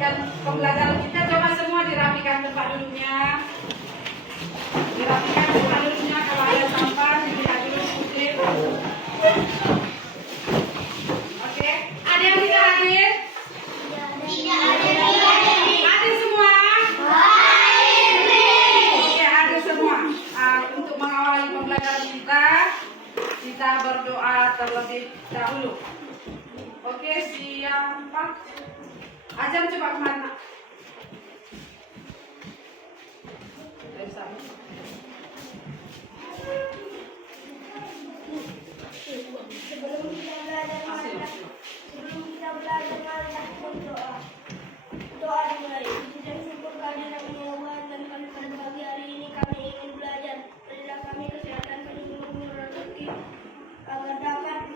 melanjutkan pembelajaran kita. Coba semua dirapikan tempat duduknya. Dirapikan tempat duduknya. Kalau ada sampah, dilihat dulu putih. Oke, ada yang tidak hadir? Tidak ada. Hadir semua? Oke, hadir semua. Untuk mengawali pembelajaran kita berdoa terlebih dahulu. Oke, siapa? Azam coba kemana? Dari sana. Sebelum kita belajar marilah berdoa. Doa dimulai. Puji syukur kehadiran Allah dan kami pada pagi hari ini kami ingin belajar. Berilah kami kesehatan, penuh rezeki agar dapat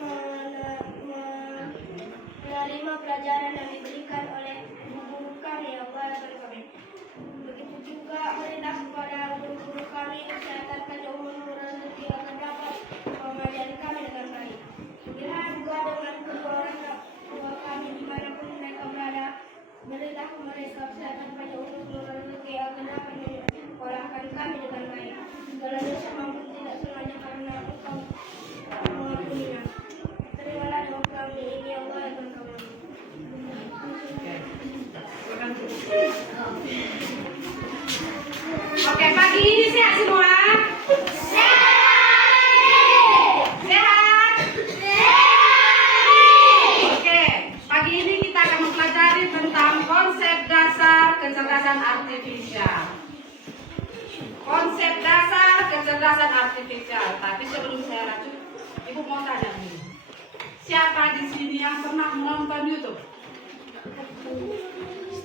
menerima pelajaran yang diberikan oleh guru kami yang berada kami. Begitu juga berilah kepada guru-guru kami kesehatan, penuh rezeki agar dapat mengajari kami dengan baik. Berilah juga dengan kedua orang tua kami dimanapun mereka berada. Berilah mereka kesehatan pada umur rezeki agar dapat menyekolahkan kami dengan baik. Segala dosa maupun tidak sengaja karena Engkau mengampuninya. Terimalah doa kami ini Allah dan kami. Oke, pagi ini sehat semua? Sehat? Oke, pagi ini kita akan mempelajari tentang konsep dasar kecerdasan artifisial. Konsep dasar kecerdasan artifisial. Tapi sebelum saya lanjut, Ibu mau tanya dulu. Siapa di sini yang pernah menonton YouTube?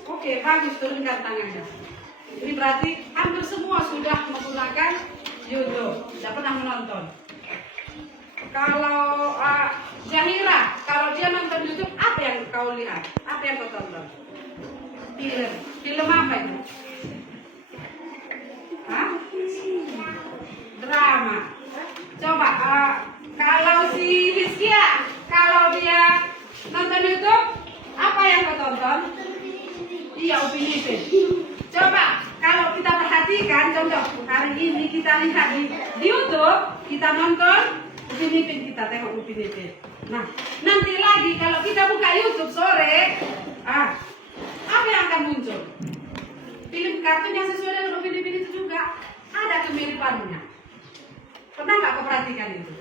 Oke, bagus, turunkan tangannya. Ini berarti hampir semua sudah menggunakan YouTube. Tidak pernah menonton. Kalau Zahira, kalau dia nonton YouTube, apa yang kau lihat? Apa yang kau tonton? Film. Film apa itu? Hah? Drama. Coba, kalau si Hizkia, kalau dia nonton YouTube, apa yang kau tonton? Iya, Upin Ipin. Coba, kalau kita perhatikan, contoh hari ini kita lihat di YouTube, kita nonton Upin Ipin, kita tengok Upin Ipin. Nah, nanti lagi kalau kita buka YouTube sore, apa yang akan muncul? Film kartun yang sesuai dengan Upin Ipin itu juga ada kemiripannya. Pernah nggak kau perhatikan itu?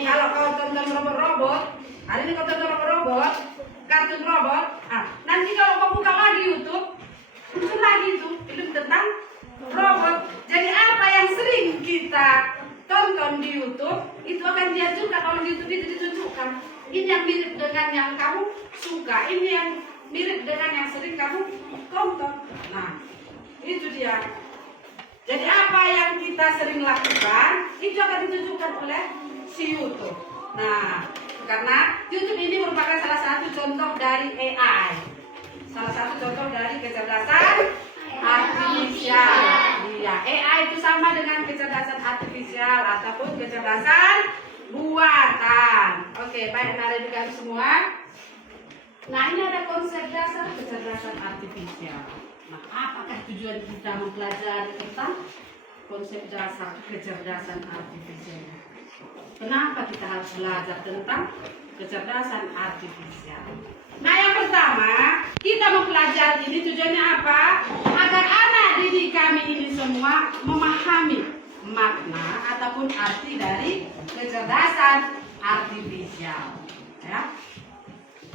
Kalau kau tonton robot-robot, hari ini kau tonton robot-robot, kartun robot, nanti kalau kau buka lagi YouTube, muncul lagi itu film tentang robot. Jadi apa yang sering kita tonton di YouTube itu akan diajukan oleh YouTube, itu ditunjukkan. Ini yang mirip dengan yang kamu suka, ini yang mirip dengan yang sering kamu tonton. Nah, itu dia. Jadi apa yang kita sering lakukan itu akan ditunjukkan oleh si YouTube. Nah, karena YouTube ini merupakan salah satu contoh dari AI. Salah satu contoh dari kecerdasan artifisial. Iya, AI itu sama dengan kecerdasan artifisial ataupun kecerdasan buatan. Oke, baik, mari juga semua. Nah, ini ada konsep dasar kecerdasan artifisial. Nah, apakah tujuan kita mempelajari tentang konsep dasar kecerdasan artifisial? Kenapa kita harus belajar tentang kecerdasan artifisial? Nah, yang pertama, kita mempelajari ini tujuannya apa? Agar anak didik kami ini semua memahami makna ataupun arti dari kecerdasan artifisial. Ya.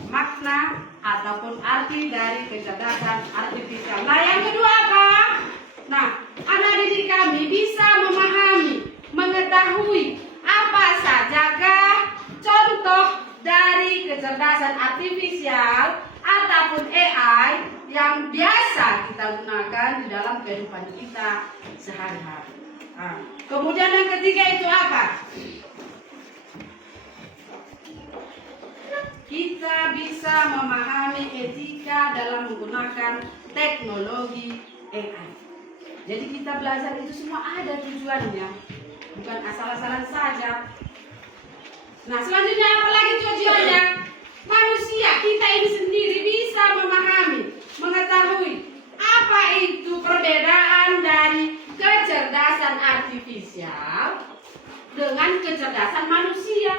Makna ataupun arti dari kecerdasan artifisial. Nah, yang kedua apa? Nah, anak didik kami bisa memahami, mengetahui apa sajakah contoh dari kecerdasan artifisial ataupun AI yang biasa kita gunakan di dalam kehidupan kita sehari-hari. Nah, kemudian yang ketiga itu apa? Kita bisa memahami etika dalam menggunakan teknologi AI. Jadi kita belajar itu semua ada tujuannya, bukan asal-asalan saja. Nah, selanjutnya apa lagi tujuannya? Manusia kita ini sendiri bisa memahami artifisial dengan kecerdasan manusia.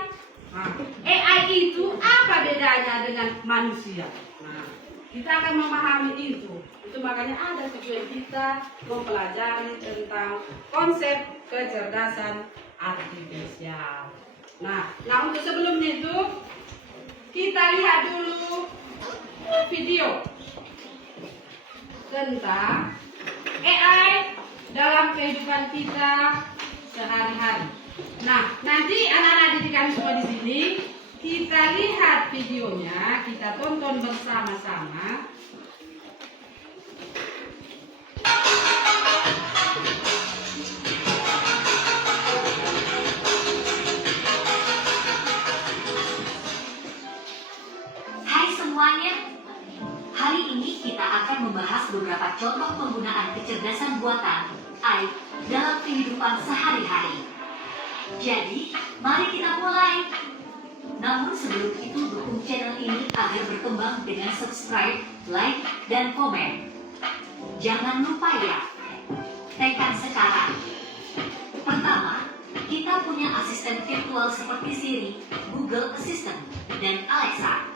Nah, AI itu apa bedanya dengan manusia? Nah, kita akan memahami itu. Itu makanya ada tujuan kita mempelajari tentang konsep kecerdasan artifisial. Nah, untuk sebelumnya itu kita lihat dulu video tentang AI dalam kehidupan kita sehari-hari. Nah, nanti anak-anak didik kami semua di sini, kita lihat videonya, kita tonton bersama-sama. Hai semuanya, hari ini kita akan membahas beberapa contoh penggunaan kecerdasan buatan AI dalam kehidupan sehari-hari. Jadi, mari kita mulai. Namun sebelum itu dukung channel ini agar berkembang dengan subscribe, like, dan komen. Jangan lupa ya, tekan sekarang. Pertama, kita punya asisten virtual seperti Siri, Google Assistant, dan Alexa.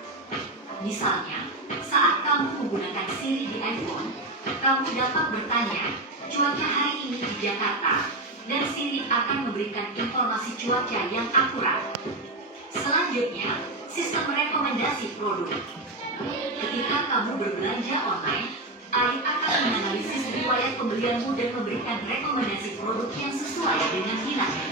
Misalnya, saat kamu menggunakan Siri di iPhone, kamu dapat bertanya, cuaca hari ini di Jakarta, dan Siri akan memberikan informasi cuaca yang akurat. Selanjutnya, sistem rekomendasi produk. Ketika kamu berbelanja online, AI akan menganalisis riwayat pembelianmu dan memberikan rekomendasi produk yang sesuai dengan minatmu.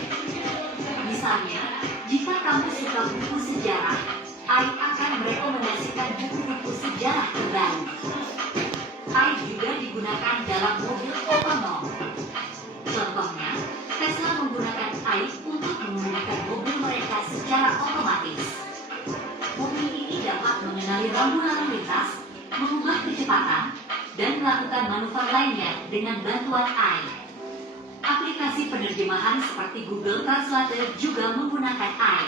Misalnya, jika kamu suka buku sejarah, AI akan merekomendasikan buku-buku sejarah terbaru. AI juga digunakan dalam mobil otonom. Contohnya, Tesla menggunakan AI untuk mengemudikan mobil mereka secara otomatis. Mobil ini dapat mengenali rambu lalu lintas, mengubah kecepatan, dan melakukan manuver lainnya dengan bantuan AI. Aplikasi penerjemahan seperti Google Translate juga menggunakan AI.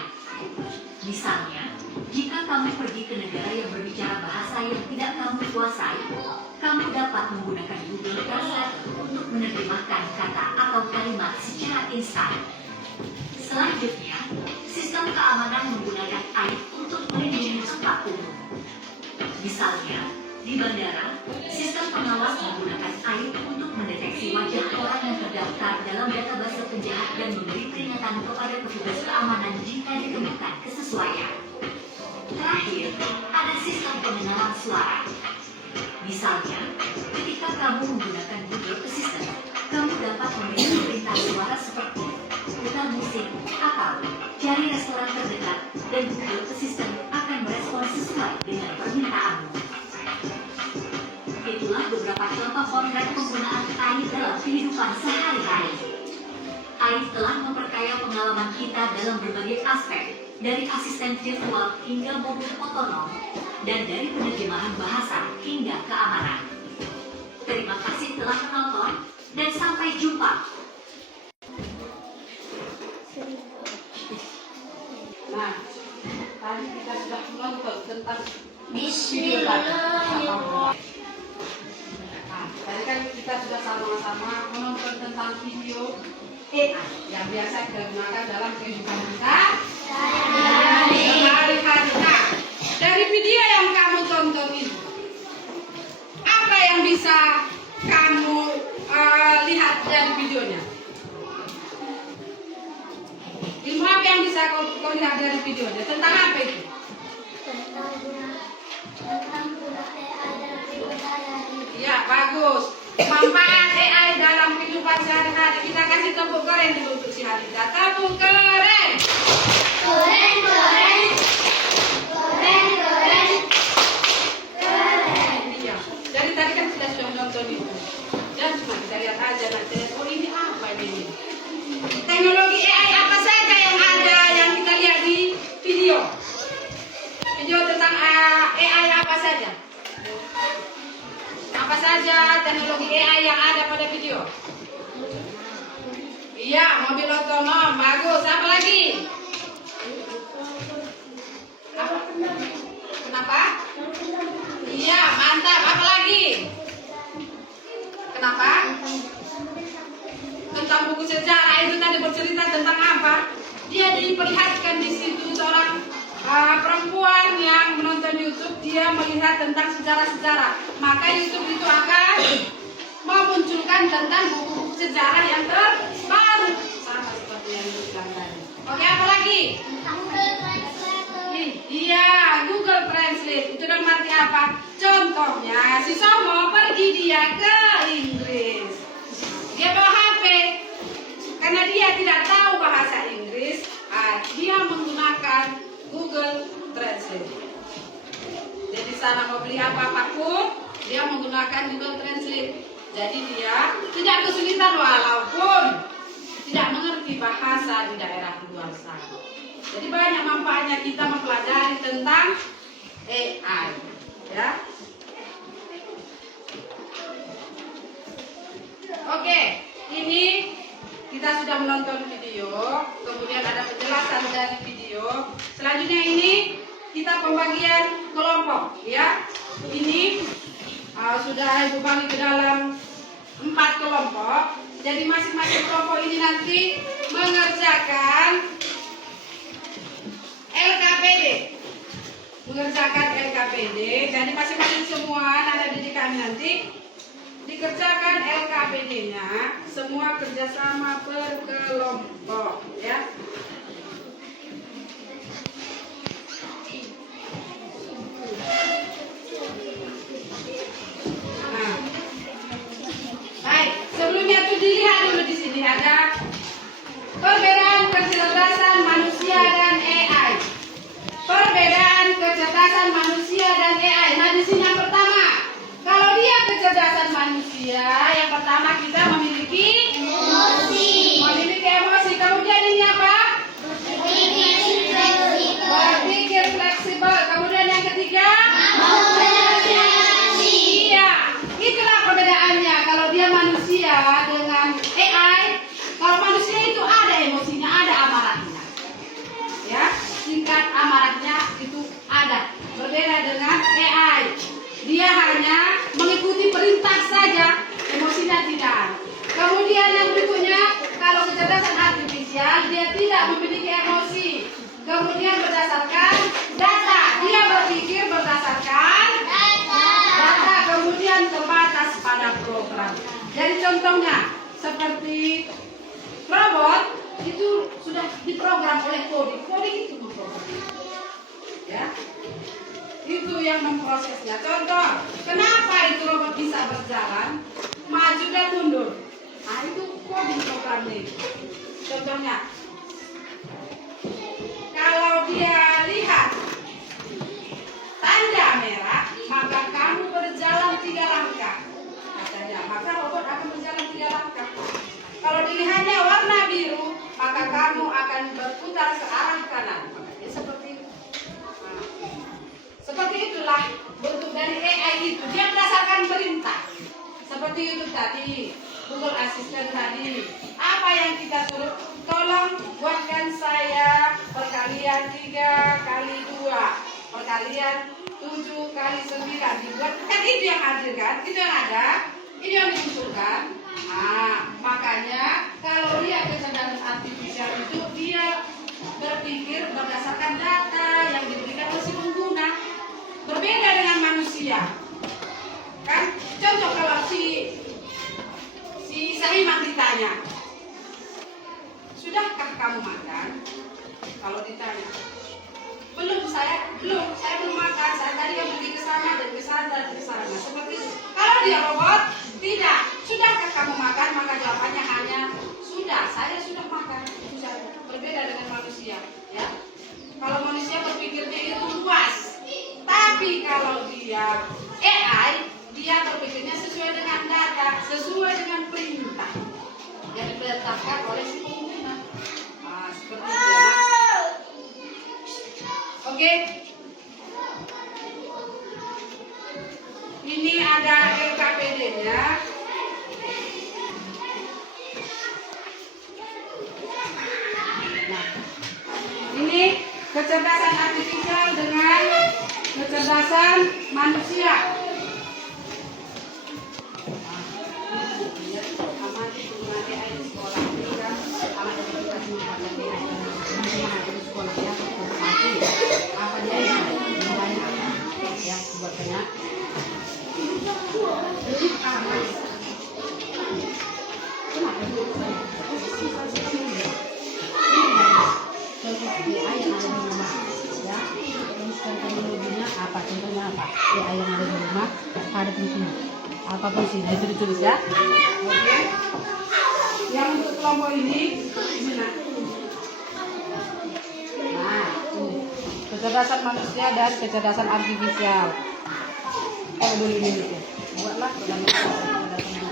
Misalnya, jika kamu pergi ke negara yang berbicara bahasa yang tidak kamu kuasai, kamu dapat menggunakan Google Translate untuk menerjemahkan kata atau kalimat secara instan. Selanjutnya, sistem keamanan menggunakan AI untuk melindungi tempat umum. Misalnya, di bandara, sistem pengawas menggunakan AI untuk mendeteksi wajah orang yang terdaftar dalam database penjahat dan memberi peringatan kepada petugas keamanan jika ditemukan kesesuaian. Terakhir, ada sistem pengenalan suara. Misalnya, ketika kamu menggunakan Google Assistant, kamu dapat memberi perintah suara seperti putar musik atau cari restoran terdekat, dan Google Assistant akan merespon sesuai dengan permintaanmu. Itulah beberapa contoh konkret penggunaan AI dalam kehidupan sehari-hari. AI telah memperkaya pengalaman kita dalam berbagai aspek, dari asisten virtual hingga mobil otonom, dan dari penerjemahan bahasa hingga keamanan. Terima kasih telah menonton, dan sampai jumpa. Nah, tadi kita sudah menonton tentang Bismillahirrahmanirrahim. Nah, tadi kan kita sudah sama-sama menonton tentang video AI yang biasa digunakan dalam kehidupan kita sehari-hari. Nah, dari video yang kamu tonton itu, apa yang bisa kamu lihat dari videonya? Ilmu apa yang bisa kau lihat dari videonya? Tentang apa itu? Tentang guna AI dalam kehidupan sehari-hari. Ya, bagus. Manfaat AI dalam kehidupan sehari-hari. Kita kasih tepuk keren dulu untuk si Hadida. Tepuk keren. Keren, keren. Keren, keren. Keren. Iya. Dari tadi kan kita sudah nonton itu. Dan cuma kita lihat aja nanti. Oh, ini apa ini? Teknologi AI apa saja yang ada yang kita lihat di video? Video tentang AI apa saja? Apa saja teknologi AI yang ada pada video? Iya, mobil otonom, bagus. Apa lagi? Apa? Kenapa? Iya, mantap. Apa lagi? Kenapa? Tentang buku sejarah itu tadi diperlihatkan di situ seorang perempuan yang menonton YouTube, dia melihat tentang sejarah-sejarah. Maka YouTube itu akan memunculkan tentang buku-buku sejarah yang terbaru, sama seperti yang dibilang tadi. Oke, apa lagi? Iya, Google Translate. Itu dalam arti apa? Contohnya, si Somo pergi dia ke Inggris. Dia bawa HP. Karena dia tidak tahu bahasa Inggris, dia menggunakan Google Translate. Jadi sana mau beli apa-apapun, dia menggunakan Google Translate. Jadi dia tidak kesulitan walaupun tidak mengerti bahasa di daerah luar sana. Jadi banyak manfaatnya kita mempelajari tentang AI, ya. Oke, ini kita sudah menonton video, kemudian ada penjelasan dari video. Selanjutnya ini kita pembagian kelompok, ya. Ini sudah Ibu bagi ke dalam 4 kelompok. Jadi masing-masing kelompok ini nanti mengerjakan LKPD. Jadi masing-masing semua anak didik kami nanti dikerjakan LKPD-nya, semua kerjasama berkelompok, ya. Nah, baik. Sebelumnya tuh dilihat dulu di sini ada perbedaan kecerdasan manusia dan AI. Perbedaan kecerdasan manusia dan AI. Nah, di sini yang pertama, kalau dia kecerdasan manusia, yang pertama kita memiliki emosi. Memiliki emosi. Kemudian ini apa? Berpikir fleksibel. Kemudian yang ketiga, iya. Itulah perbedaannya. Kalau dia manusia dengan AI, kalau manusia itu ada emosinya, ada amarahnya, ya. Tingkat amarahnya itu ada. Berbeda dengan AI. Dia hanya mengikuti perintah saja, emosinya tidak. Kemudian yang berikutnya, kalau kecerdasan artifisial, dia tidak memiliki emosi. Kemudian berdasarkan data, dia berpikir berdasarkan data, kemudian terbatas pada program. Jadi contohnya, seperti robot itu sudah diprogram oleh coding. Coding itu memprogram, ya. Itu yang memprosesnya. Contoh, kenapa itu robot bisa berjalan, maju dan mundur? Nah, itu coding programnya itu. Contohnya, kalau dia lihat tanda merah, maka kamu berjalan 3 langkah, katanya. Maka robot akan berjalan 3 langkah. Kalau dilihatnya warna biru, maka kamu akan berputar ke arah kanan. Makanya seperti itu. Nah, seperti itulah bentuk dari AI itu. Dia berdasarkan perintah. Seperti itu tadi, Google Assistant tadi. Apa yang kita suruh? Tolong buatkan saya perkalian 3 kali 2, perkalian 7 kali 9. Dibuat, kan itu yang hadir kan? Itu yang ada, ini yang diusulkan. Nah, makanya kalau dia kecerdasan artifisial itu, dia berpikir berdasarkan data yang diberikan oleh si pengguna. Berbeda dengan manusia, kan? Contoh kalau si Saiman ditanya, sudahkah kamu makan? Kalau ditanya, belum, saya belum makan. Saya tadi yang pergi ke sana dan ke sana dan ke sana. Seperti itu. Kalau dia robot, tidak. Sudahkah kamu makan? Maka jawabannya hanya sudah. Saya sudah makan. Itu saja. Berbeda dengan manusia, ya. Kalau manusia berpikirnya itu luas. Tapi kalau dia AI, dia berpikirnya sesuai dengan data, sesuai dengan perintah yang diperintahkan oleh si pengguna. Nah, seperti itu, ya. Oke. Ini ada LKPD-nya. Nah, ini kecerdasan artifisial dengan kecerdasan manusia. Amati sekolah ini kan, amat Teknologinya apa? Contohnya apa? PA yang ada di rumah ada fungsinya. Apa fungsinya? Itu ditulis ya. Oke. Yang untuk kelompok ini, nah, ini kecerdasan manusia dan kecerdasan artifisial. Dulu ini buatlah kecerdasan manusia.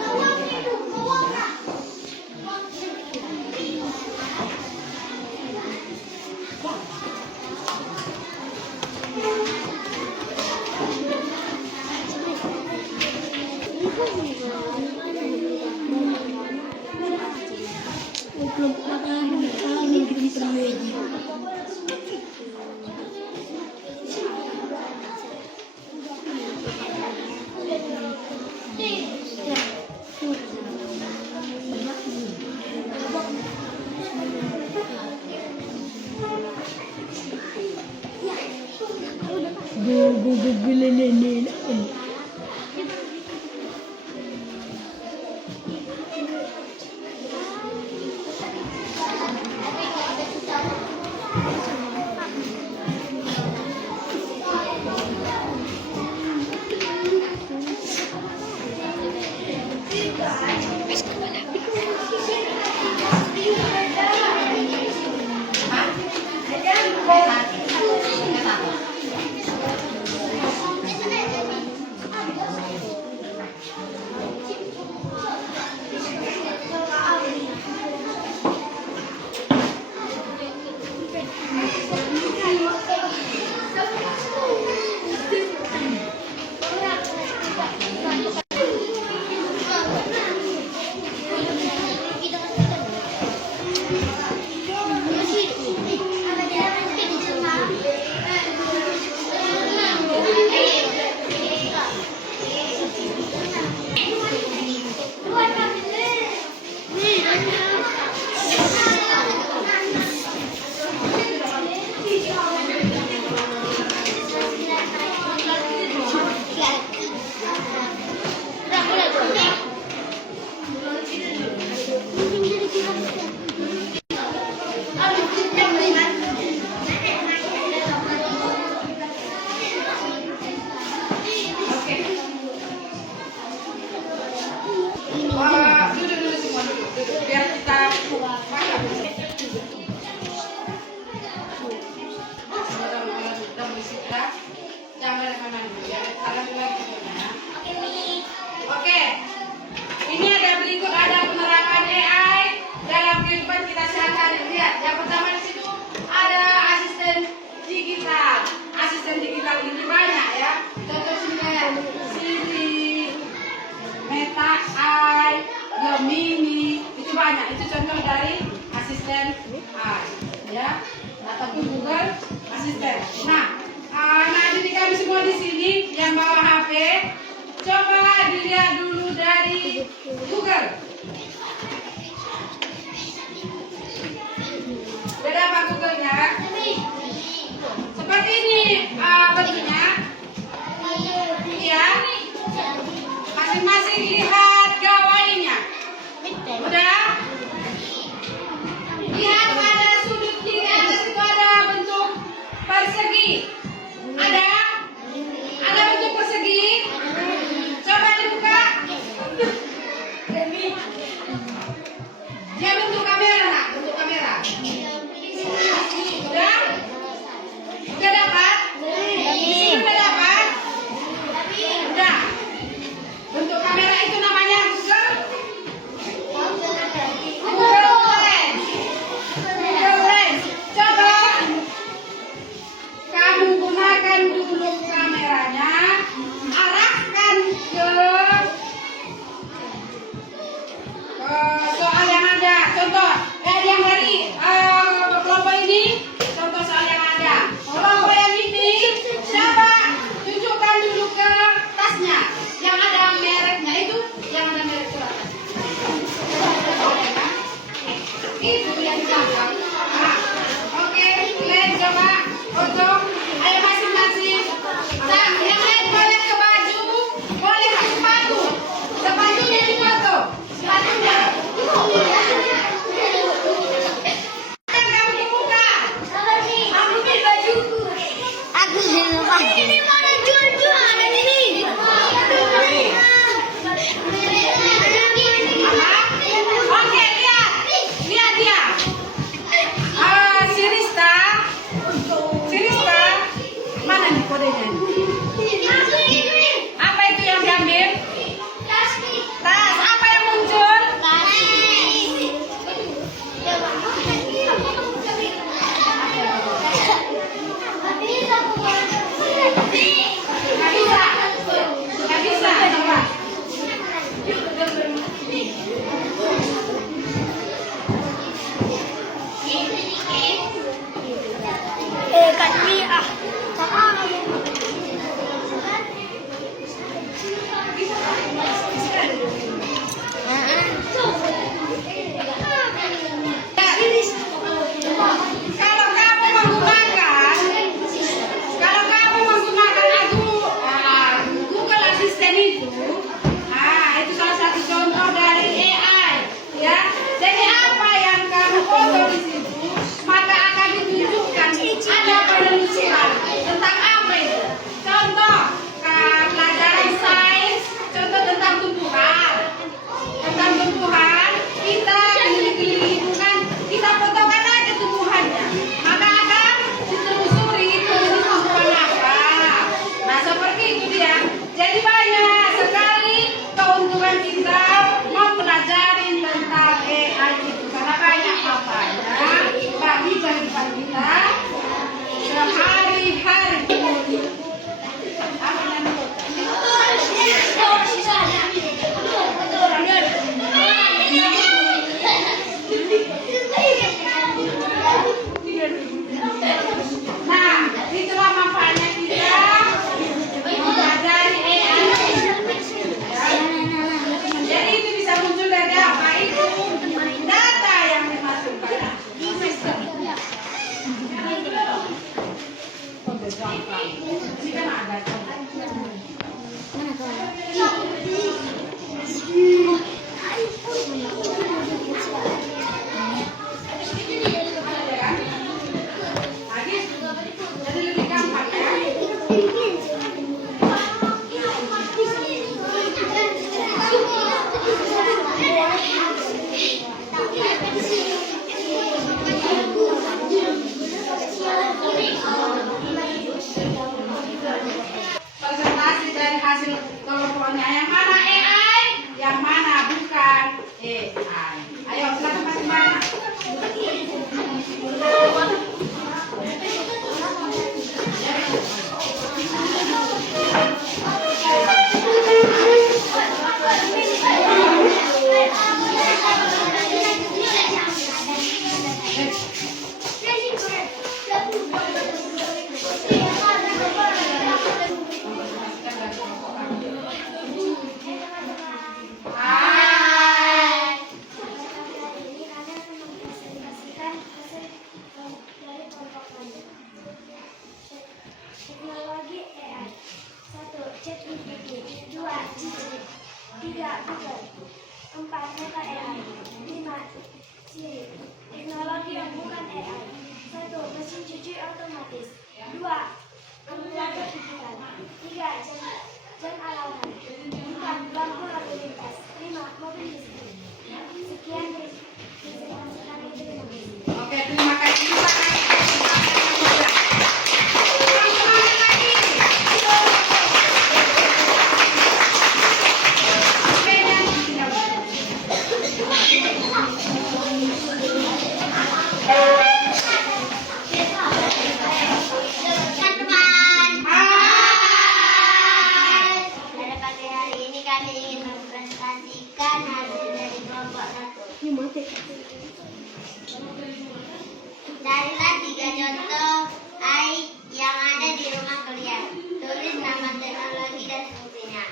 Duduk dulu semua duduk, biar kita makan. Kita beristirahat, jangan rekaman dulu ya. Kalian lagi videonya. Oke, ini ada berikut ada penerapan AI dalam kehidupan kita sehari-hari. Lihat, yang pertama di situ ada asisten digital. Asisten digital ini banyak ya. Contoh sini kayak Siri, Meta AI, Gemini, itu banyak. Itu contoh dari asisten AI, ya, ataupun Google Asisten. Nah, adik kami semua di sini yang bawa HP, coba dilihat dulu dari Google. Beda apa Google-nya? Seperti ini bentuknya. Ya. Masing-masing lihat gawainya. Udah? Lihat ada sudut kiri atas itu ada bentuk persegi. Ada? Ada bentuk persegi? Coba dibuka. Dia bentuk kamera, nak. Bentuk kamera. Udah? Udah dapat? Sudah dapat? Udah. Bentuk kamera itu namanya Google. Google Lens. Google Lens. Coba kamu gunakan dulu kameranya, arahkan ke soal yang ada. Contoh, yang dari kelompok ini, contoh soal yang ada. Kelompok yang ini, coba tunjukkan dulu ke tasnya. Yang ada mereknya itu, yang ada merek surat. Itu yang gampang. Nah, oke, kalian coba untuk ayo masing-masing. Nah, yang lain boleh ke baju, boleh ke sepatu. Google. 4. Meta AI. 5. Siri. Teknologi yang bukan AI. 1. Mesin cuci otomatis. 2. Kalkulator digital. 3. Jam alarm. 4. Lampu lalu lintas. 5. Mobil listrik. Sekian presentasi kami, terima kasih. Oke, terima kasih. Teman-teman. Pada pagi hari ini kami ingin mempresentasikan hasil dari kelompok 1. Carilah 3 contoh AI yang ada di rumah kalian. Tulis nama teknologi dan fungsinya.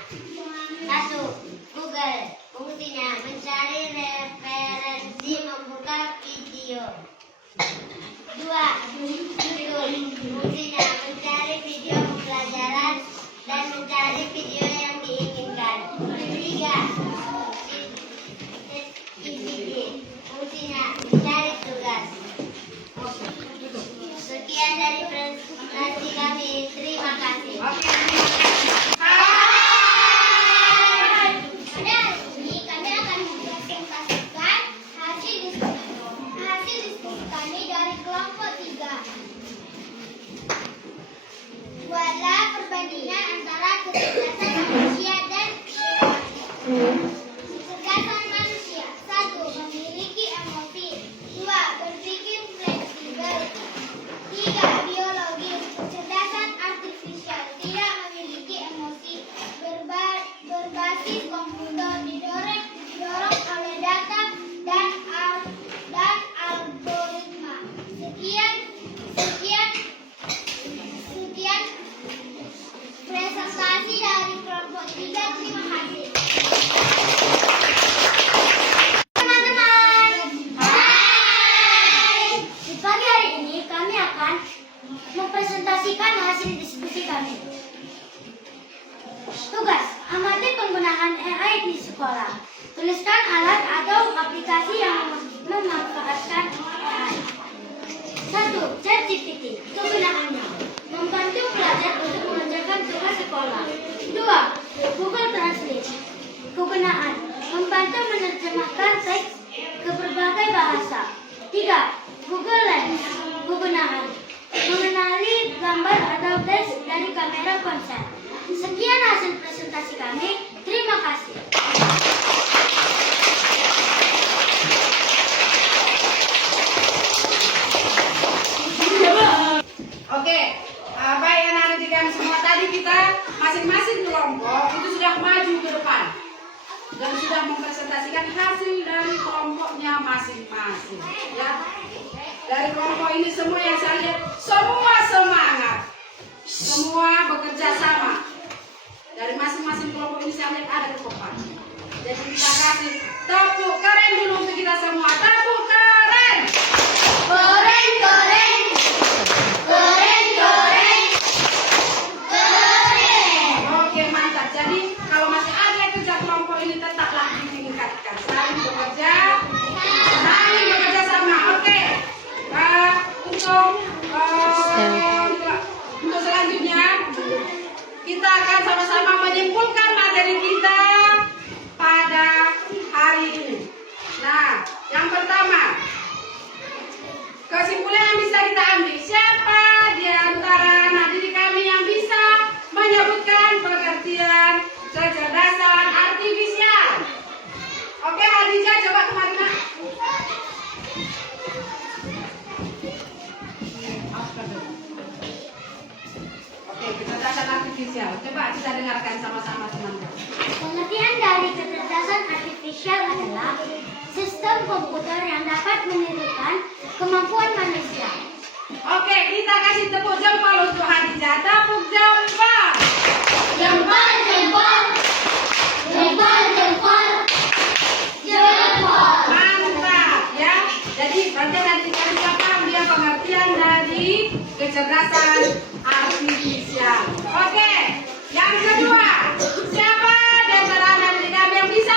1. Google. Fungsinya mencari referensi membuka video. 2. YouTube. Fungsinya mencari video pembelajaran dan mencari video yang diinginkan. 3. ICT. Fungsinya mencari tugas. Sekian dari presentasi kami. Terima kasih. Oke. Pada hari ini kami akan mempresentasikan hasil diskusi kami dari kelompok 3. Buatlah perbandingan antara kecerdasan manusia dan kecerdasan manusia. 1. Memiliki emosi. 2. Berpikir fleksibel. 3. Biologis. Kecerdasan artifisial. Tidak memiliki emosi. Berbasis komputer. Didorong oleh data dan algoritma. Sekian presentasi dari kelompok 3. Terima kasih. Teman-teman. Hai. Di pagi hari ini kami akan mempresentasikan hasil diskusi kami. Tugas: amati penggunaan AI di sekolah. Tuliskan alat atau aplikasi yang memanfaatkan AI. 1. ChatGPT. Kegunaannya: membantu pelajar untuk mengerjakan tugas sekolah. 2. Google Translate. Kegunaan: membantu menerjemahkan teks ke berbagai bahasa. 3. Google Lens. Kegunaan: mengenali gambar atau teks dari kamera ponsel. Sekian hasil presentasi kami. Terima kasih. Oke, baik anak-anak di kami semua, tadi kita masing-masing kelompok itu sudah maju ke depan dan sudah mempresentasikan hasil dari kelompoknya masing-masing. Ya, dari kelompok ini semua yang saya lihat semua semangat, semua bekerja sama. Dari masing-masing kelompok ini saya lihat ada kekompakan. Jadi kita kasih tepuk keren dulu untuk kita semua. Tepuk keren. Keren, keren. Keren, keren. Keren. Oke, mantap. Jadi kalau masih ada kerja kelompok ini tetaplah ditingkatkan. Saling bekerja sama. Oke. Untuk selanjutnya kita akan sama-sama menyimpulkan materi kita pada hari ini. Nah, yang pertama, kesimpulan yang bisa kita ambil, siapa di antara anak didik kami yang bisa menyebutkan pengertian kecerdasan artifisial? Oke, Hadijah, coba kemari, Nak. Oke, kecerdasan artifisial. Coba kita dengarkan sama-sama, teman-teman. Pengertian dari kecerdasan artifisial adalah sistem komputer yang dapat menirukan kemampuan manusia. Oke, kita kasih tepuk jempol untuk Hadijah. Tepuk jempol. Jempol, jempol. Jempol, jempol. Jempol. Mantap, ya. Jadi, nanti kita bisa paham dia pengertian dari kecerdasan artifisial. Oke, yang kedua, siapa di antara anak didik kami yang bisa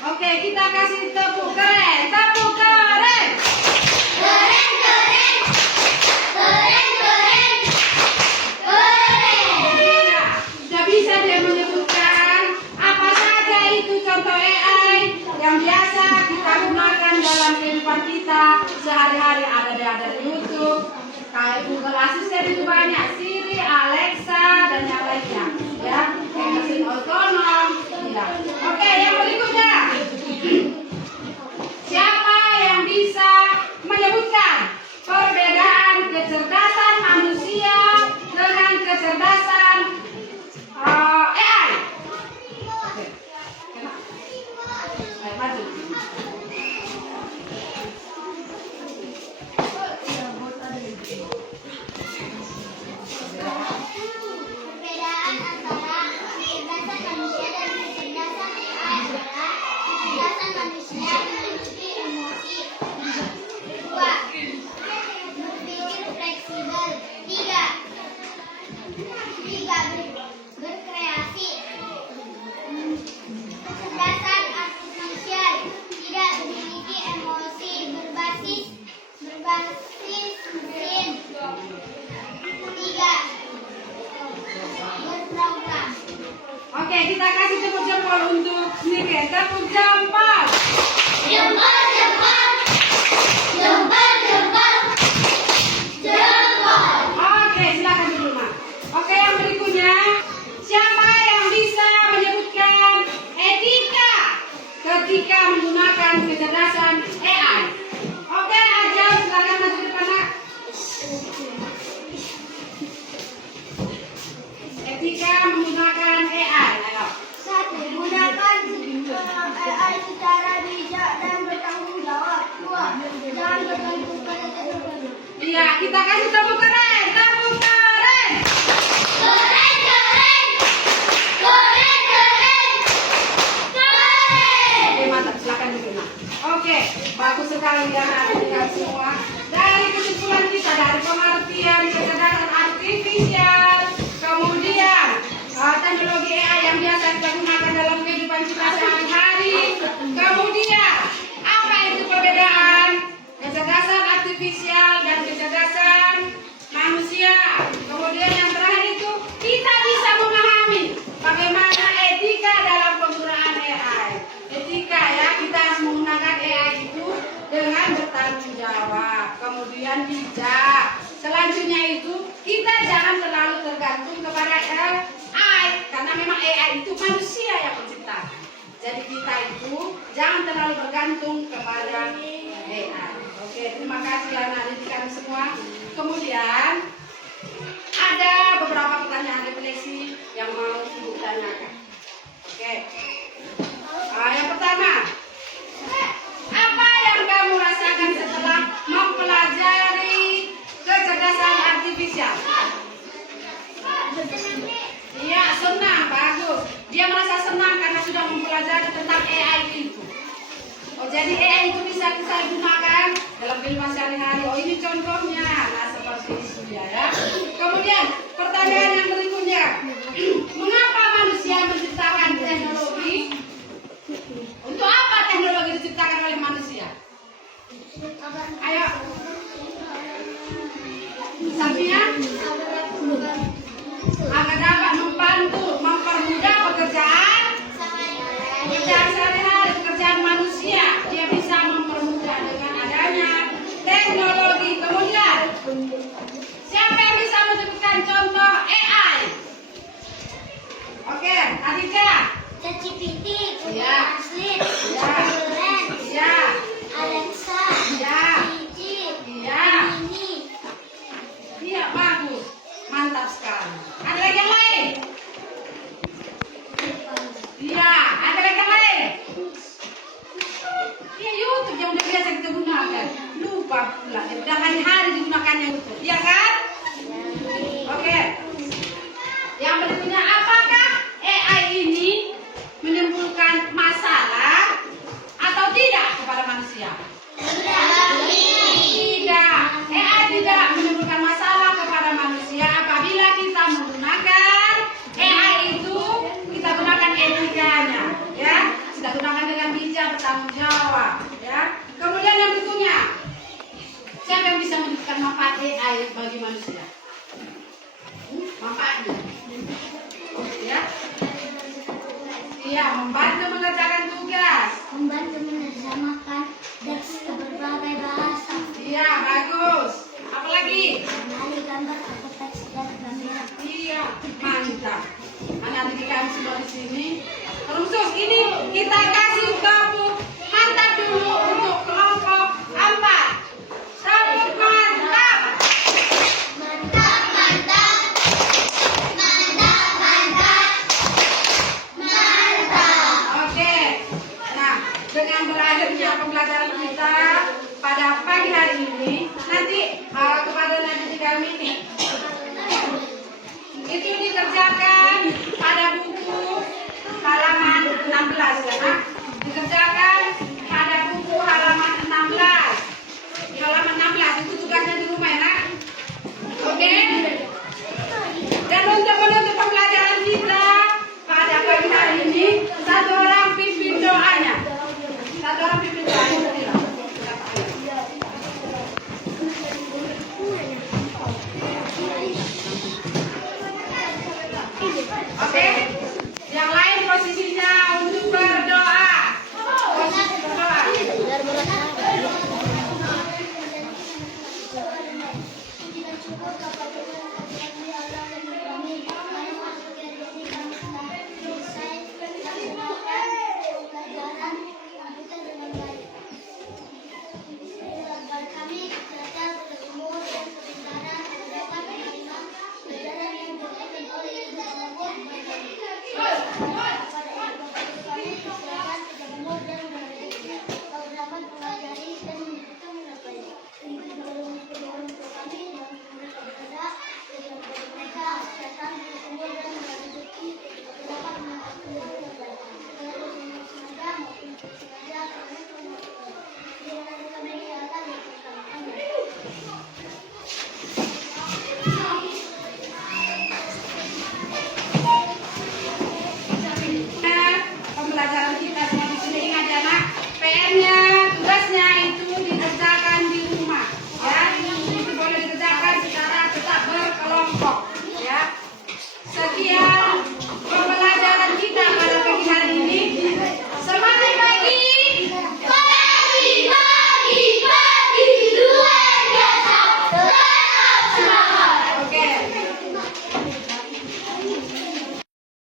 Oke, kita kasih tepuk keren. Tepuk keren. Keren, keren. Keren, keren. Keren. Iya, sudah bisa dia menyebutkan apa saja itu contoh AI yang biasa kita gunakan dalam kehidupan kita sehari-hari. Ada di YouTube, kayak Google Assistant itu banyak, Siri, Alexa, dan yang lainnya. Ya, kayak mesin otonom. Tidak. Oke, yang berikutnya. Siapa yang bisa menyebutkan perbedaan kecerdasan manusia dengan kecerdasan AI? Oke. Ayo, maju. Perbedaan antara kecerdasan manusia dan kecerdasan AI adalah kecerdasan manusia memiliki emosi. 2. Berpikir fleksibel. 3. Berkreasi. Kecerdasan artifisial tidak memiliki emosi, berbasis mesin. 3. Berprogram. Oke, kita kasih tepuk jempol untuk Niken. Tepuk jempol. Jempol, jempol. Jempol, jempol. Jempol. Oke, silakan dulu, Mak. Oke, yang berikutnya, siapa yang bisa menyebutkan etika ketika menggunakan kecerdasan AI? Oke, aja silakan maju ke depan, Nak. Etika menggunakan AI. Ayo. 1. Gunakan AI secara bijak dan bertanggung jawab. 2. Jangan bergantung pada teknologi. Iya, kita kasih tepuk keren. Tepuk keren. Keren, keren. Keren, keren. Keren. Oke, mantap. Silakan dulu, Nak. Oke, bagus sekali ya anak-anak semua. Dari kesimpulan kita dari pengertian kecerdasan artifisial, kemudian teknologi AI yang biasa kita gunakan dalam kehidupan kita sehari-hari, kemudian apa itu perbedaan kecerdasan artifisial dan kecerdasan manusia, kemudian yang terakhir itu kita bisa memahami bagaimana etika dalam penggunaan AI. Etika ya, kita harus menggunakan AI itu dengan bertanggung jawab, kemudian bijak. Selanjutnya itu kita jangan terlalu tergantung kepada AI, karena memang AI itu manusia yang mencipta. Jadi kita itu jangan terlalu bergantung kepada AI. Oke, terima kasih anak didik kami semua. Kemudian ada beberapa pertanyaan refleksi yang mau Ibu tanyakan. Oke. Yang pertama, apa yang kamu rasakan setelah mempelajari kecerdasan artifisial? Iya, senang, bagus. Dia merasa senang karena sudah mempelajari tentang AI itu. Oh, jadi AI itu bisa saya gunakan dalam kehidupan sehari-hari. Oh, ini contohnya. Nah, seperti itu ya. Kemudian, pertanyaan yang berikutnya. Mengapa manusia menciptakan teknologi? Untuk apa teknologi diciptakan oleh manusia? Ayo. Sampingnya? Agar dapat membantu, mempermudah pekerjaan sehari-hari, pekerjaan manusia. Dia bisa mempermudah dengan adanya teknologi. Kemudian, siapa yang bisa menyebutkan contoh AI? Oke, Aditya. ChatGPT, Ya. Translate, Ya. Google Lens, Ya. Alexa, Ya. Siri, Ya. Gemini. Iya, bagus. Mantap sekali. Ada lagi yang lain? Iya, ada lagi yang lain? Iya, YouTube yang udah biasa kita gunakan. Lupa pula, udah hari-hari digunakannya YouTube. Iya kan? Oke. Yang berikutnya, apakah AI ini menimbulkan masalah bertanggung jawab, ya. Kemudian yang berikutnya, siapa yang bisa menunjukkan manfaat AI bagi manusia? Manfaatnya, ya. Iya, membantu mengerjakan tugas. Membantu menerjemahkan teks ke berbagai bahasa. Iya, bagus. Apalagi? Mengenali gambar atau teks dari kamera. Iya, mantap. Anak-anak kami semua di sini. Khusus ini kita kasih tepuk mantap dulu untuk kelompok 4. Tepuk mantap. Mantap, mantap. Mantap, mantap. Mantap. Oke. Nah, dengan berakhirnya pembelajaran kita pada pagi hari ini, nanti kepada adik kami itu dikerjakan pada buku halaman 16 ya, Nak.